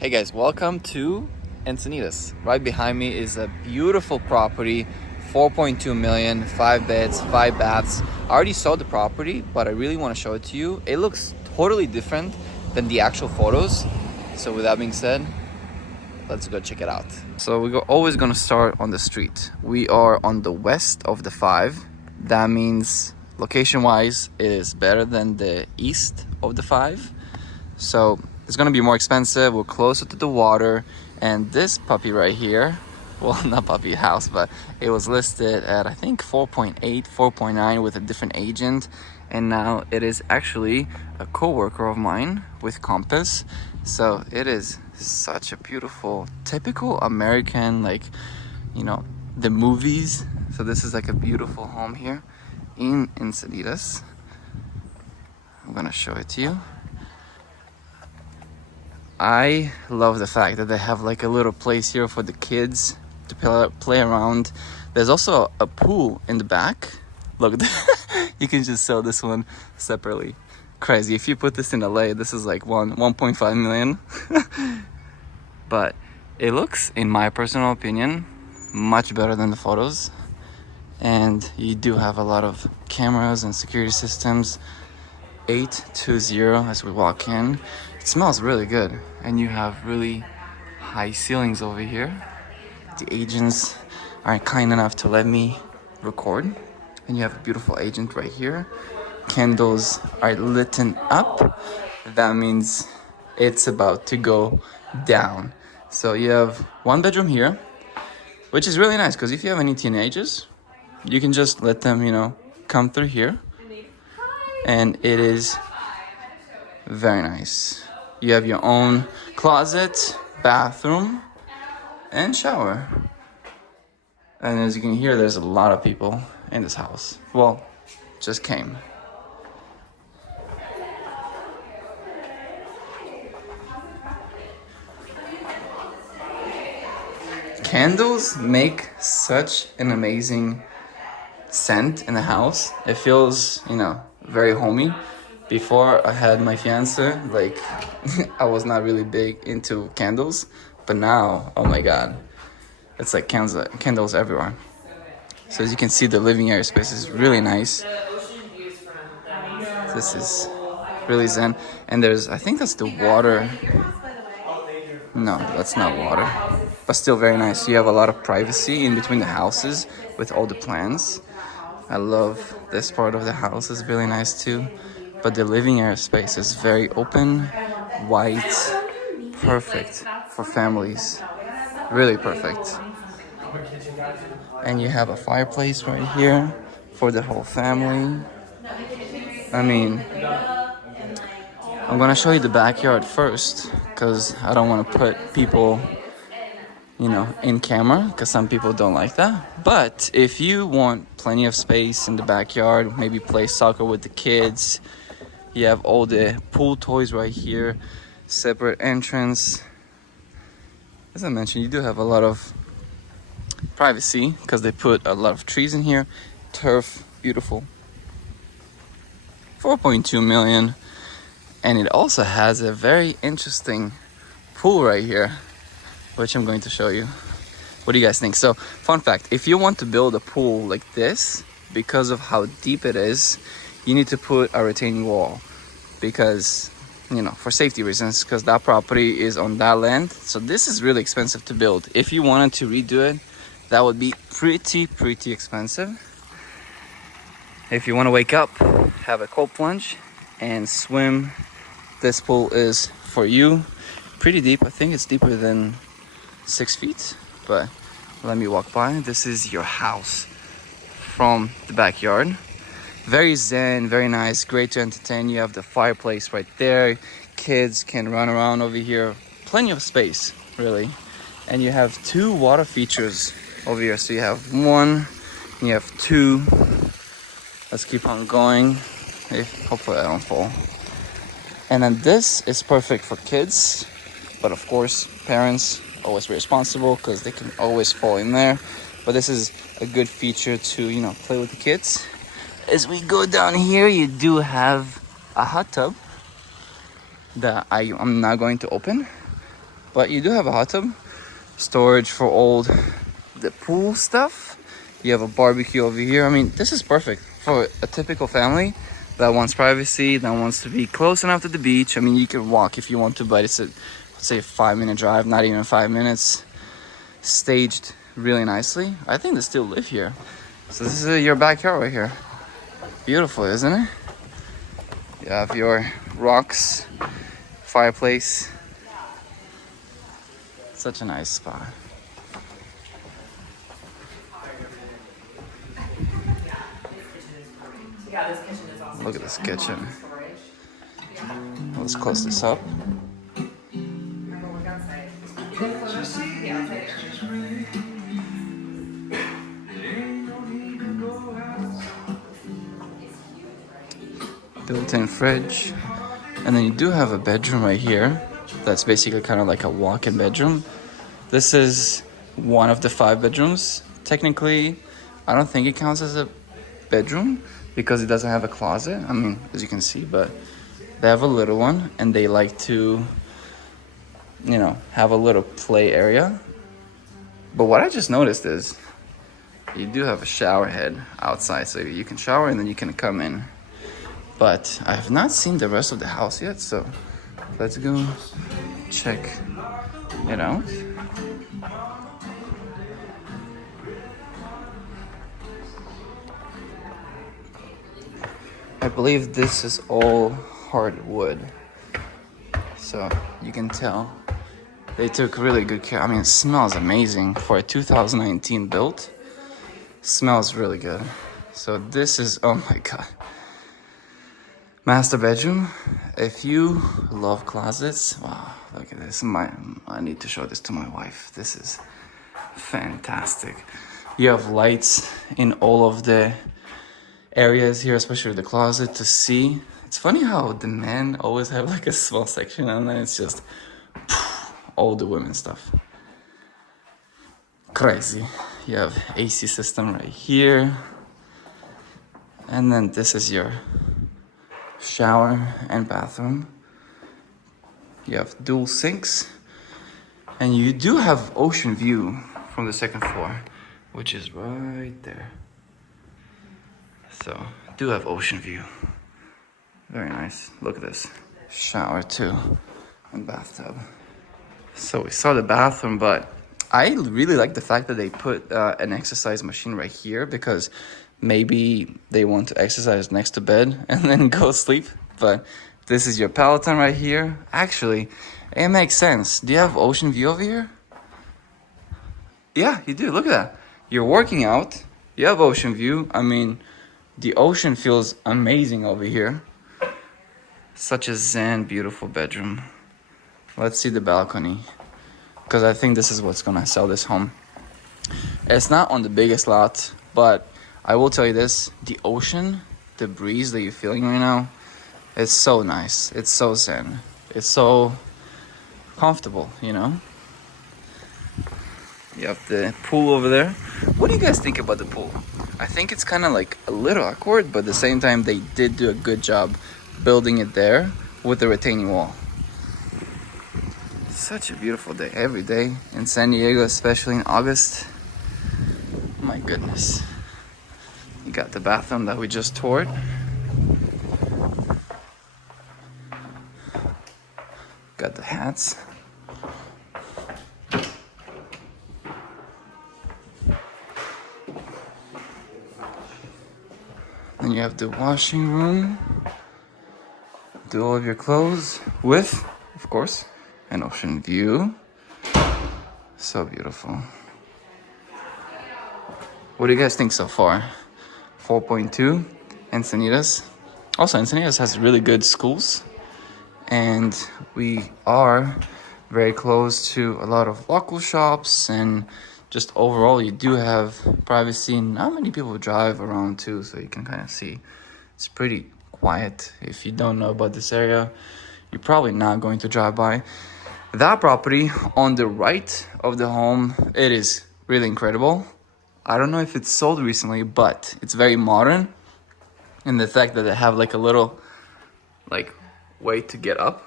Hey guys, welcome to Encinitas. Right behind me is a beautiful property, 4.2 million, 5 beds, 5 baths. I already saw the property, but I really want to show it to you. It looks totally different than the actual photos. So with that being said, let's go check it out. So we're always going to start on the street. We are on the west of the 5. That means location-wise, it is better than the east of the 5. So it's gonna be more expensive. We're closer to the water, and this puppy right here, well, not puppy house, but it was listed at I think 4.8, 4.9 with a different agent, and now it is actually a co-worker of mine with Compass. So it is such a beautiful, typical American, like, you know, the movies. So this is like a beautiful home here in Encinitas. I'm gonna show it to you. I love the fact that they have like a little place here for the kids to play around. There's also a pool in the back. Look, you can just sell this one separately. Crazy. If you put this in LA, this is like 1.5 million. But it looks, in my personal opinion, much better than the photos. And you do have a lot of cameras and security systems. 820 as we walk in. It smells really good, and you have really high ceilings over here. The agents are kind enough to let me record, and you have a beautiful agent right here. Candles are lit up. That means it's about to go down. So you have one bedroom here, which is really nice because if you have any teenagers, you can just let them, come through here, and it is very nice. You have your own closet, bathroom, and shower. And as you can hear, there's a lot of people in this house. Well, just came. Candles make such an amazing scent in the house. It feels, very homey. Before I had my fiance, like, I was not really big into candles, but now, oh my god, it's like candles everywhere. So as you can see, the living area space is really nice. This is really zen, and I think that's the water. No, that's not water, but still very nice. You have a lot of privacy in between the houses with all the plants. I love this part of the house. It's really nice too. But the living area space is very open, white, perfect for families. Really perfect. And you have a fireplace right here for the whole family. I mean, I'm gonna show you the backyard first because I don't want to put people, in camera because some people don't like that. But if you want plenty of space in the backyard, maybe play soccer with the kids, you have all the pool toys right here, separate entrance. As I mentioned, you do have a lot of privacy because they put a lot of trees in here. Turf, beautiful. 4.2 million. And it also has a very interesting pool right here, which I'm going to show you. What do you guys think? So, fun fact, if you want to build a pool like this, because of how deep it is, you need to put a retaining wall because, for safety reasons, because that property is on that land. So this is really expensive to build. If you wanted to redo it, that would be pretty expensive. If you want to wake up, have a cold plunge, and swim, this pool is for you. Pretty deep. I think it's deeper than 6 feet, but let me walk by. This is your house from the backyard. Very zen, very nice, great to entertain. You have the fireplace right there. Kids can run around over here. Plenty of space, really. And you have 2 water features over here. So you have 1, and you have 2. Let's keep on going. Hopefully I don't fall. And then this is perfect for kids. But of course, parents always be responsible because they can always fall in there. But this is a good feature to, play with the kids. As we go down here, you do have a hot tub that I'm not going to open. But you do have a hot tub, storage for all the pool stuff. You have a barbecue over here. I mean, this is perfect for a typical family that wants privacy, that wants to be close enough to the beach. I mean, you can walk if you want to, but it's a, let's say, a 5-minute drive, not even 5 minutes. Staged really nicely. I think they still live here. So this is your backyard right here. Beautiful, isn't it? You have your rocks, fireplace. Such a nice spot. Look at this kitchen. Let's close this up. Built-in fridge. And then you do have a bedroom right here. That's basically kind of like a walk-in bedroom. This is one of the 5 bedrooms. Technically, I don't think it counts as a bedroom because it doesn't have a closet. I mean, as you can see, but they have a little one and they like to, you know, have a little play area. But what I just noticed is you do have a shower head outside, so you can shower and then you can come in. But I have not seen the rest of the house yet, so let's go check it out. I believe this is all hardwood, so you can tell they took really good care. I mean, it smells amazing for a 2019 build. Smells really good. So this is, oh my god, master bedroom. If you love closets, wow, look at this. I need to show this to my wife. This is fantastic. You have lights in all of the areas here, especially the closet, to see. It's funny how the men always have like a small section and then it's just all the women stuff. Crazy. You have AC system right here. And then this is your shower and bathroom. You have dual sinks. And you do have ocean view from the 2nd floor, which is right there. So, do have ocean view. Very nice. Look at this. Shower too, and bathtub. So we saw the bathroom, but I really like the fact that they put an exercise machine right here because maybe they want to exercise next to bed and then go sleep. But this is your Peloton right here. Actually, it makes sense. Do you have ocean view over here? Yeah, you do. Look at that. You're working out. You have ocean view. I mean, the ocean feels amazing over here. Such a zen, beautiful bedroom. Let's see the balcony, because I think this is what's gonna sell this home. It's not on the biggest lot, but I will tell you this, the ocean, the breeze that you're feeling right now, it's so nice. It's so zen. It's so comfortable, you know? You have the pool over there. What do you guys think about the pool? I think it's kind of like a little awkward, but at the same time, they did do a good job building it there with the retaining wall. Such a beautiful day every day in San Diego, especially in August. My goodness. You got the bathroom that we just toured. Got the hats. Then you have the washing room. Do all of your clothes with, of course, an ocean view. So beautiful. What do you guys think so far? 4.2, Encinitas. Also, Encinitas has really good schools. And we are very close to a lot of local shops. And just overall, you do have privacy. Not many people drive around too, so you can kind of see. It's pretty quiet. If you don't know about this area, you're probably not going to drive by. That property on the right of the home, it is really incredible. I don't know if it's sold recently, but it's very modern. And the fact that they have like a little like way to get up,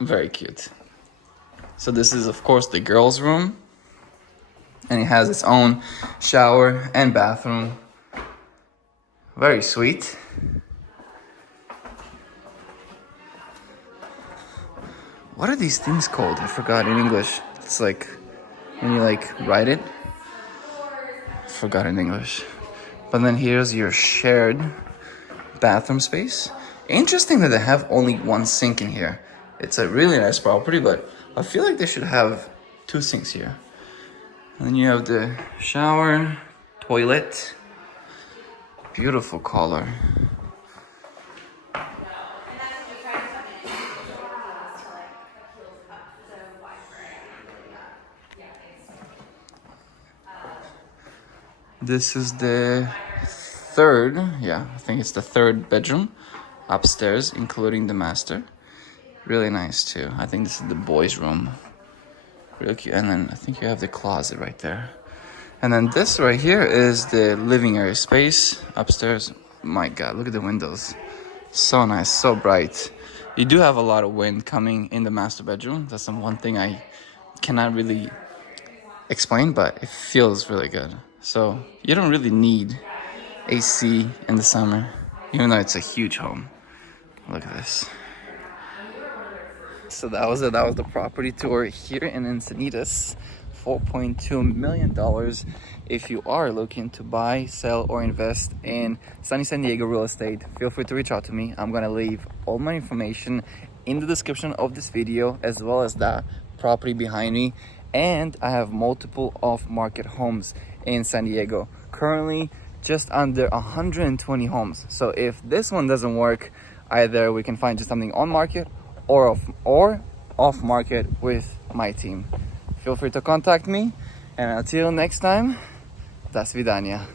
very cute. So this is of course the girls' room, and it has its own shower and bathroom. Very sweet. What are these things called? I forgot in English. It's like when you like write it. Forgot in English. But then here's your shared bathroom space. Interesting that they have only one sink in here. It's a really nice property, but I feel like they should have 2 sinks here. And then you have the shower, toilet. Beautiful color. This is the third, I think it's the 3rd bedroom upstairs, including the master. Really nice too. I think this is the boys' room. Really cute. And then I think you have the closet right there. And then this right here is the living area space upstairs. My God, look at the windows. So nice, so bright. You do have a lot of wind coming in the master bedroom. That's the one thing I cannot really explain, but it feels really good. So you don't really need AC in the summer, even though it's a huge home. Look at this. So that was it. That was the property tour here in Encinitas. $4.2 million. If you are looking to buy, sell, or invest in sunny San Diego real estate, feel free to reach out to me. I'm gonna leave all my information in the description of this video, as well as that property behind me. And I have multiple off-market homes in San Diego. Currently, just under 120 homes. So if this one doesn't work, either we can find you something on market or off market with my team. Feel free to contact me, and until next time, до свидания.